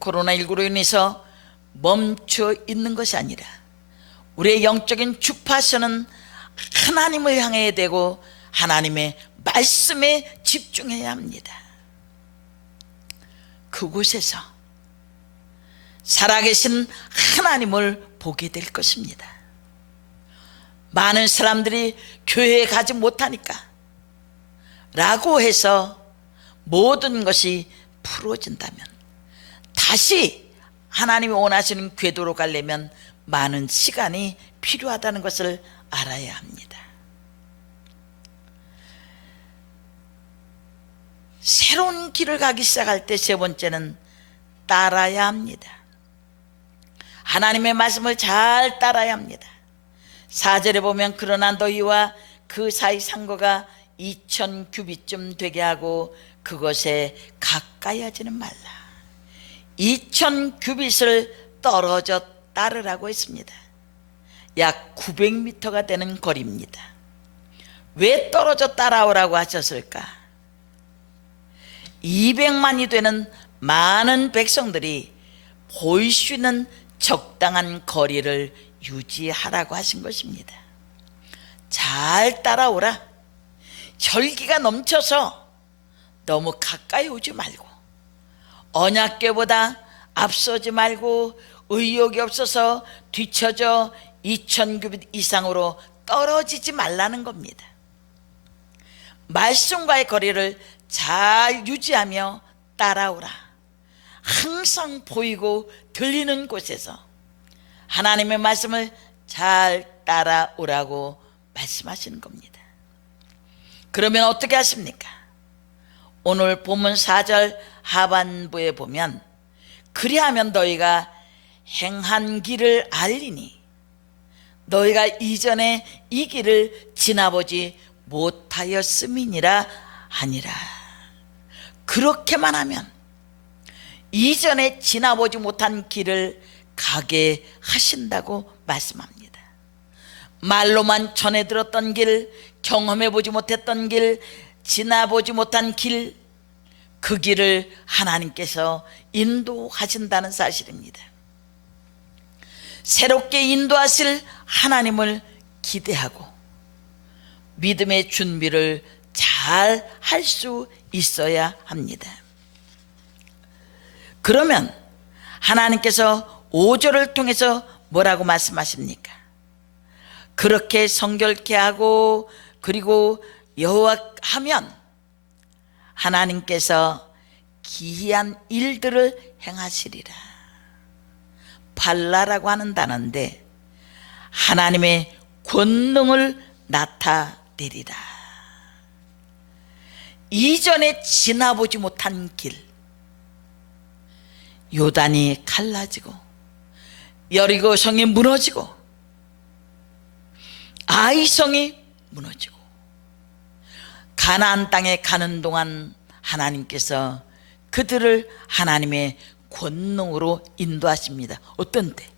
코로나19로 인해서 멈춰 있는 것이 아니라 우리의 영적인 주파수는 하나님을 향해야 되고 하나님의 말씀에 집중해야 합니다. 그곳에서 살아계신 하나님을 보게 될 것입니다. 많은 사람들이 교회에 가지 못하니까 라고 해서 모든 것이 풀어진다면, 다시 하나님이 원하시는 궤도로 가려면 많은 시간이 필요하다는 것을 알아야 합니다. 새로운 길을 가기 시작할 때 세 번째는 따라야 합니다. 하나님의 말씀을 잘 따라야 합니다. 4절에 보면 그러나 너희와 그 사이 상거가 2000 규빗쯤 되게 하고 그것에 가까이 하지는 말라. 2000 규빗을 떨어져 따르라고 했습니다. 약 900m가 되는 거리입니다. 왜 떨어져 따라오라고 하셨을까? 200만이 되는 많은 백성들이 보일 수 있는 적당한 거리를 유지하라고 하신 것입니다. 잘 따라오라. 혈기가 넘쳐서 너무 가까이 오지 말고, 언약궤보다 앞서지 말고, 의욕이 없어서 뒤처져 2000 규빗 이상으로 떨어지지 말라는 겁니다. 말씀과의 거리를 잘 유지하며 따라오라. 항상 보이고 들리는 곳에서 하나님의 말씀을 잘 따라오라고 말씀하시는 겁니다. 그러면 어떻게 하십니까? 오늘 본문 4절 하반부에 보면 그리하면 너희가 행한 길을 알리니 너희가 이전에 이 길을 지나보지 못하였음이니라 하니라. 그렇게만 하면 이전에 지나보지 못한 길을 가게 하신다고 말씀합니다. 말로만 전해 들었던 길, 경험해보지 못했던 길, 지나보지 못한 길, 그 길을 하나님께서 인도하신다는 사실입니다. 새롭게 인도하실 하나님을 기대하고 믿음의 준비를 잘 할 수 있어야 합니다. 그러면 하나님께서 5절을 통해서 뭐라고 말씀하십니까? 그렇게 성결케 하고 그리고 여호와 하면 하나님께서 기이한 일들을 행하시리라. 발라라고 하는 단어인데 하나님의 권능을 나타내리라. 이전에 지나보지 못한 길, 요단이 갈라지고 여리고 성이 무너지고 아이성이 무너지고 가나안 땅에 가는 동안 하나님께서 그들을 하나님의 권능으로 인도하십니다. 어떤 때?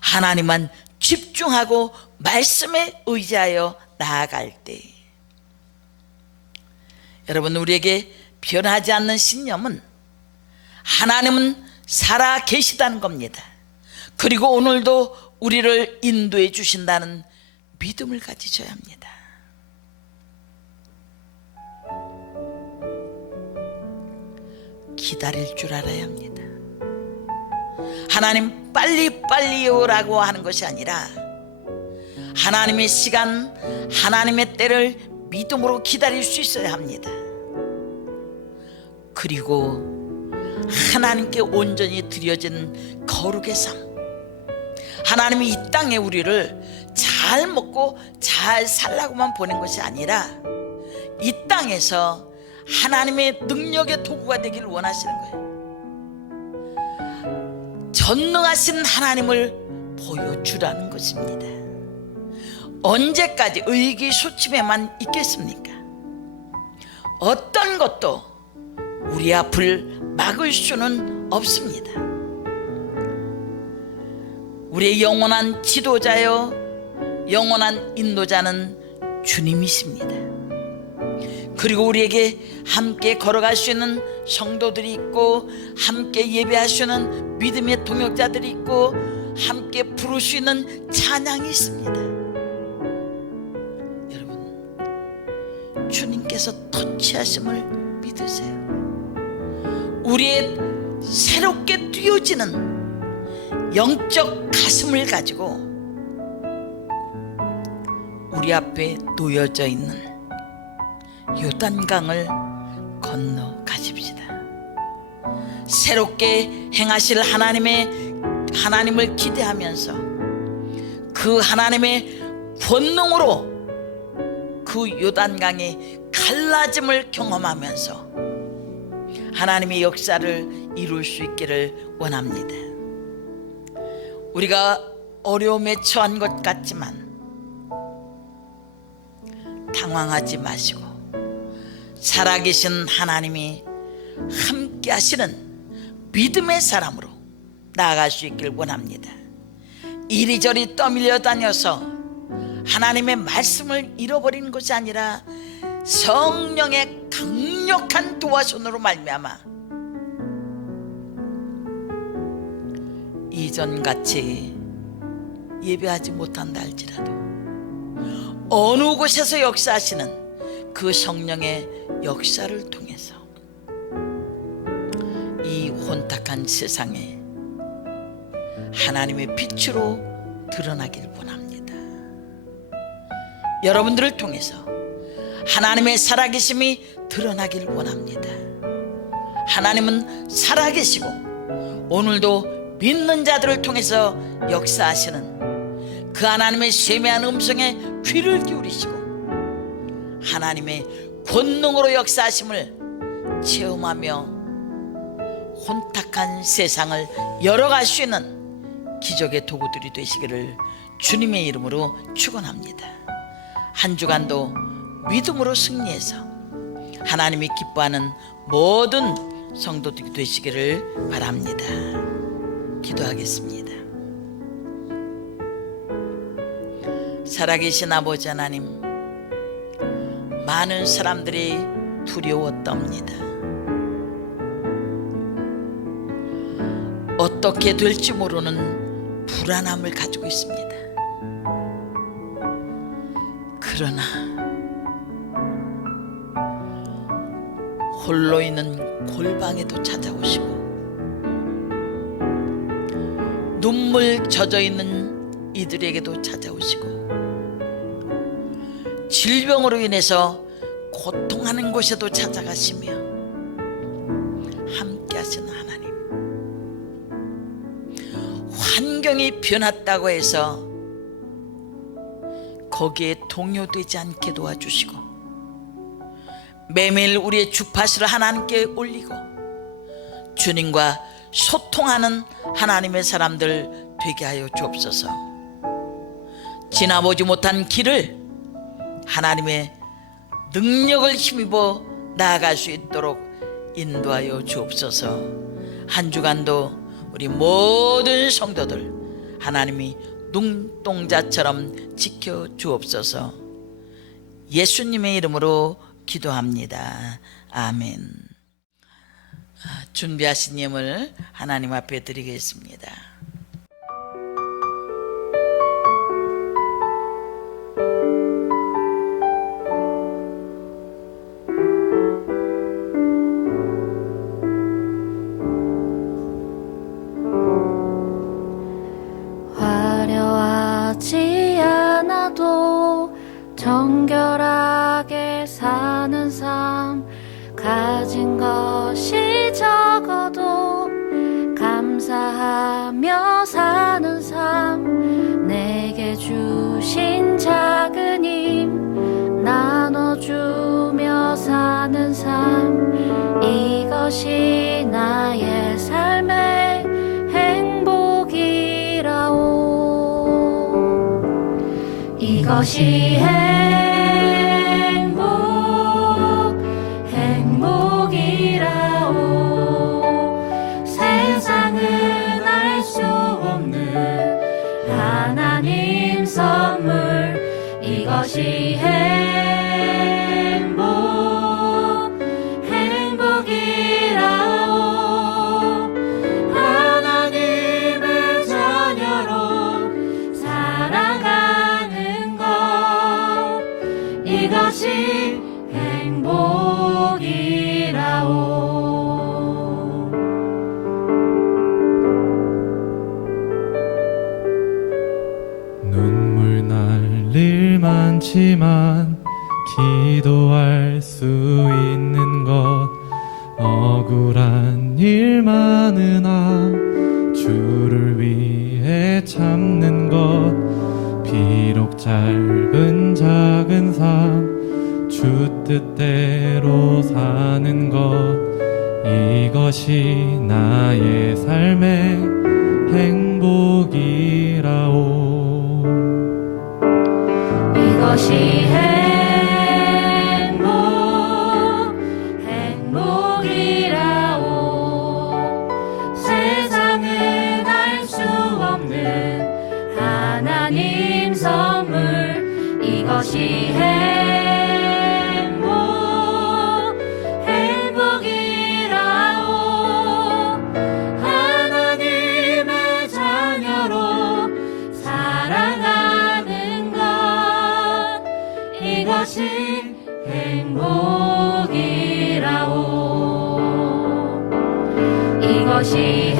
하나님만 집중하고 말씀에 의지하여 나아갈 때. 여러분, 우리에게 변하지 않는 신념은 하나님은 살아 계시다는 겁니다. 그리고 오늘도 우리를 인도해 주신다는 믿음을 가지셔야 합니다. 기다릴 줄 알아야 합니다. 하나님 빨리 오라고 하는 것이 아니라 하나님의 시간, 하나님의 때를 믿음으로 기다릴 수 있어야 합니다. 그리고 하나님께 온전히 드려진 거룩의 삶, 하나님이 이 땅에 우리를 잘 먹고 잘 살라고만 보낸 것이 아니라 이 땅에서 하나님의 능력의 도구가 되기를 원하시는 거예요. 전능하신 하나님을 보여주라는 것입니다. 언제까지 의기소침에만 있겠습니까? 어떤 것도 우리 앞을 막을 수는 없습니다. 우리의 영원한 지도자요, 영원한 인도자는 주님이십니다. 그리고 우리에게 함께 걸어갈 수 있는 성도들이 있고, 함께 예배할 수 있는 믿음의 동역자들이 있고, 함께 부를 수 있는 찬양이 있습니다. 여러분, 주님 하나님께서 터치하심을 믿으세요. 우리의 새롭게 뛰어지는 영적 가슴을 가지고 우리 앞에 놓여져 있는 요단강을 건너가십시다. 새롭게 행하실 하나님을 기대하면서 그 하나님의 권능으로 그 요단강의 갈라짐을 경험하면서 하나님의 역사를 이룰 수 있기를 원합니다. 우리가 어려움에 처한 것 같지만 당황하지 마시고 살아계신 하나님이 함께 하시는 믿음의 사람으로 나아갈 수 있길 원합니다. 이리저리 떠밀려 다녀서 하나님의 말씀을 잃어버리는 것이 아니라 성령의 강력한 도와손으로 말미암아 이전같이 예배하지 못한다 할지라도 어느 곳에서 역사하시는 그 성령의 역사를 통해서 이 혼탁한 세상에 하나님의 빛으로 드러나길 원합니다. 여러분들을 통해서 하나님의 살아계심이 드러나길 원합니다. 하나님은 살아계시고 오늘도 믿는 자들을 통해서 역사하시는 그 하나님의 세미한 음성에 귀를 기울이시고 하나님의 권능으로 역사하심을 체험하며 혼탁한 세상을 열어갈 수 있는 기적의 도구들이 되시기를 주님의 이름으로 축원합니다. 한 주간도 믿음으로 승리해서 하나님이 기뻐하는 모든 성도들이 되시기를 바랍니다. 기도하겠습니다. 살아계신 아버지 하나님, 많은 사람들이 두려웠답니다. 어떻게 될지 모르는 불안함을 가지고 있습니다. 그러나 홀로 있는 골방에도 찾아오시고 눈물 젖어 있는 이들에게도 찾아오시고 질병으로 인해서 고통하는 곳에도 찾아가시며 함께 하시는 하나님, 환경이 변했다고 해서 거기에 동요되지 않게 도와주시고 매일 우리의 주파수를 하나님께 올리고 주님과 소통하는 하나님의 사람들 되게 하여 주옵소서. 지나보지 못한 길을 하나님의 능력을 힘입어 나아갈 수 있도록 인도하여 주옵소서. 한 주간도 우리 모든 성도들 하나님이 눈동자처럼 지켜 주옵소서. 예수님의 이름으로 기도합니다. 아멘. 준비하신 예물 하나님 앞에 드리겠습니다. 화려하지 않아도 정결하게 사는 삶, 가진 것이 적어도 감사하며 사는 삶, 내게 주신 작은 힘 나눠주며 사는 삶, 이것이 나의 삶의 행복이라오. 이것이 행복이라오. 세상은 알 수 없는 하나님 선물, 이것이 행복이라오. 하나님의 자녀로 살아가는 것, 이것이 행복. 많지만 기도할 수 있는 것 억울한 일 많으나 주를 위해 참는 것 비록 짧은 작은 삶 주 뜻대로 사는 것 이것이 나의 삶의 행복이라오. 이것이 행복이라오. 세상은 알 수 없는 하나님 선물. 이것이 행복이라오. 하나님의 자녀로 살아가는 것 이것이 행복이라오. 이것이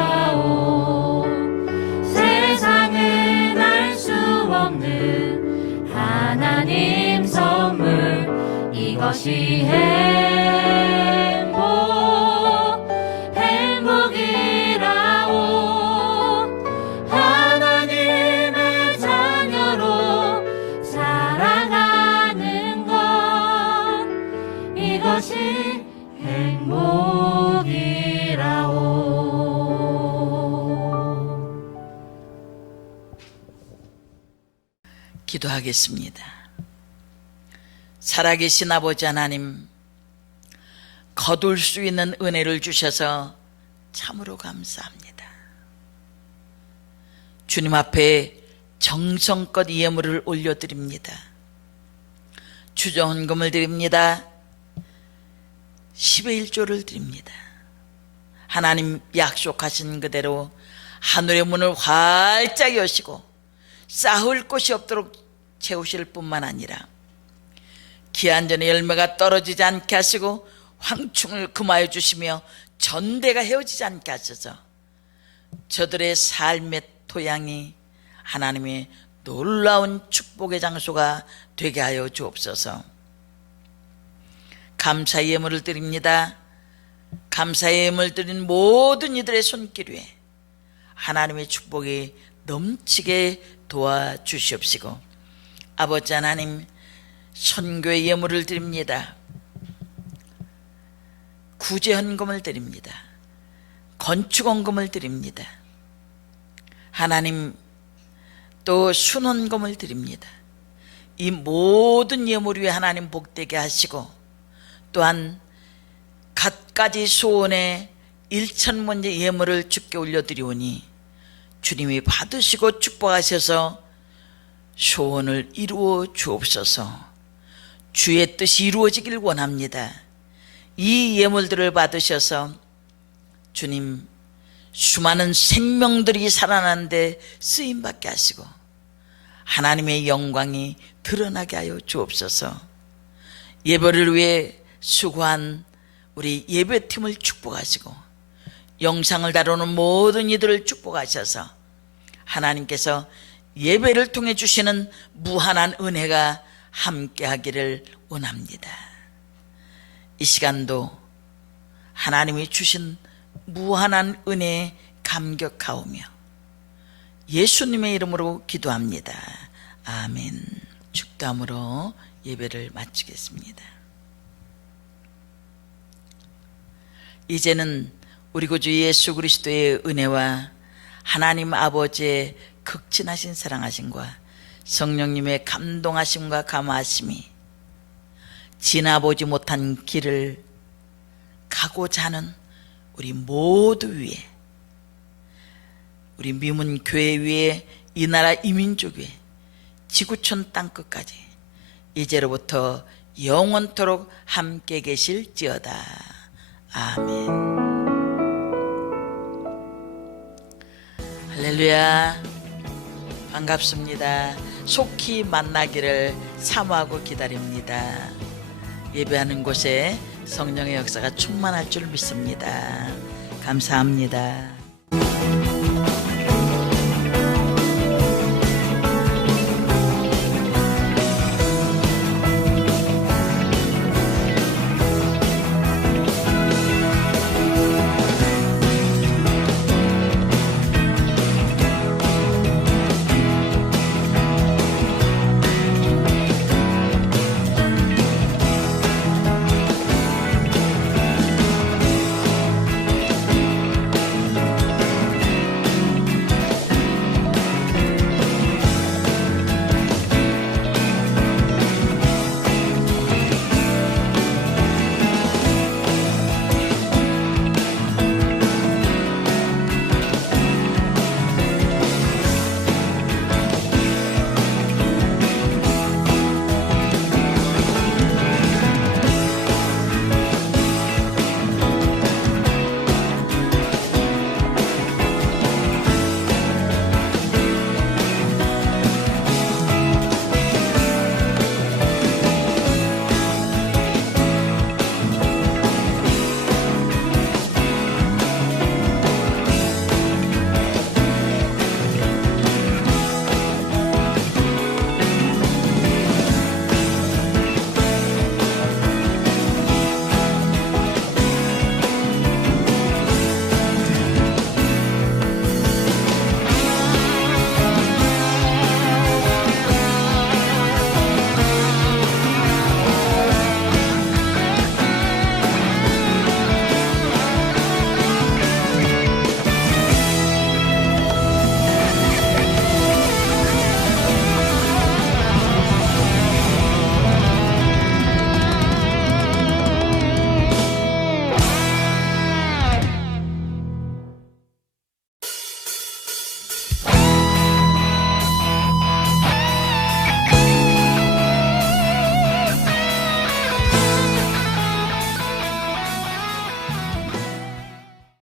행복이라오. 세상은 알 수 없는 하나님 선물. 이것이 행복이라오. 하나님의 자녀로 살아가는 것 이것이 행복이라오. 기도하겠습니다. 살아계신 아버지 하나님, 거둘 수 있는 은혜를 주셔서 참으로 감사합니다. 주님 앞에 정성껏 예물을 올려드립니다. 주정헌금을 드립니다. 10의 1조를 드립니다. 하나님 약속하신 그대로 하늘의 문을 활짝 여시고 쌓을 곳이 없도록 채우실 뿐만 아니라 기한전에 열매가 떨어지지 않게 하시고 황충을 금하여 주시며 전대가 헤어지지 않게 하셔서 저들의 삶의 토양이 하나님의 놀라운 축복의 장소가 되게 하여 주옵소서. 감사의 예물을 드립니다. 감사의 예물 드린 모든 이들의 손길 위에 하나님의 축복이 넘치게 도와주시옵시고, 아버지 하나님, 선교의 예물을 드립니다. 구제헌금을 드립니다. 건축헌금을 드립니다. 하나님, 또 순헌금을 드립니다. 이 모든 예물 위에 하나님 복되게 하시고, 또한 갖가지 소원의 1,000번째 예물을 주께 올려드리오니 주님이 받으시고 축복하셔서 소원을 이루어 주옵소서. 주의 뜻이 이루어지길 원합니다. 이 예물들을 받으셔서 주님, 수많은 생명들이 살아나는데 쓰임받게 하시고 하나님의 영광이 드러나게 하여 주옵소서. 예배를 위해 수고한 우리 예배팀을 축복하시고 영상을 다루는 모든 이들을 축복하셔서 하나님께서 예배를 통해 주시는 무한한 은혜가 함께하기를 원합니다. 이 시간도 하나님이 주신 무한한 은혜에 감격하오며 예수님의 이름으로 기도합니다. 아멘. 축도함으로 예배를 마치겠습니다. 이제는 우리 구주 예수 그리스도의 은혜와 하나님 아버지의 극진하신 사랑하심과 성령님의 감동하심과 감화하심이 지나보지 못한 길을 가고자 하는 우리 모두 위에, 우리 미문 교회 위에, 이 나라 이민족 위에, 지구촌 땅끝까지 이제로부터 영원토록 함께 계실지어다. 아멘. 할렐루야. 반갑습니다. 속히 만나기를 사모하고 기다립니다. 예배하는 곳에 성령의 역사가 충만할 줄 믿습니다. 감사합니다.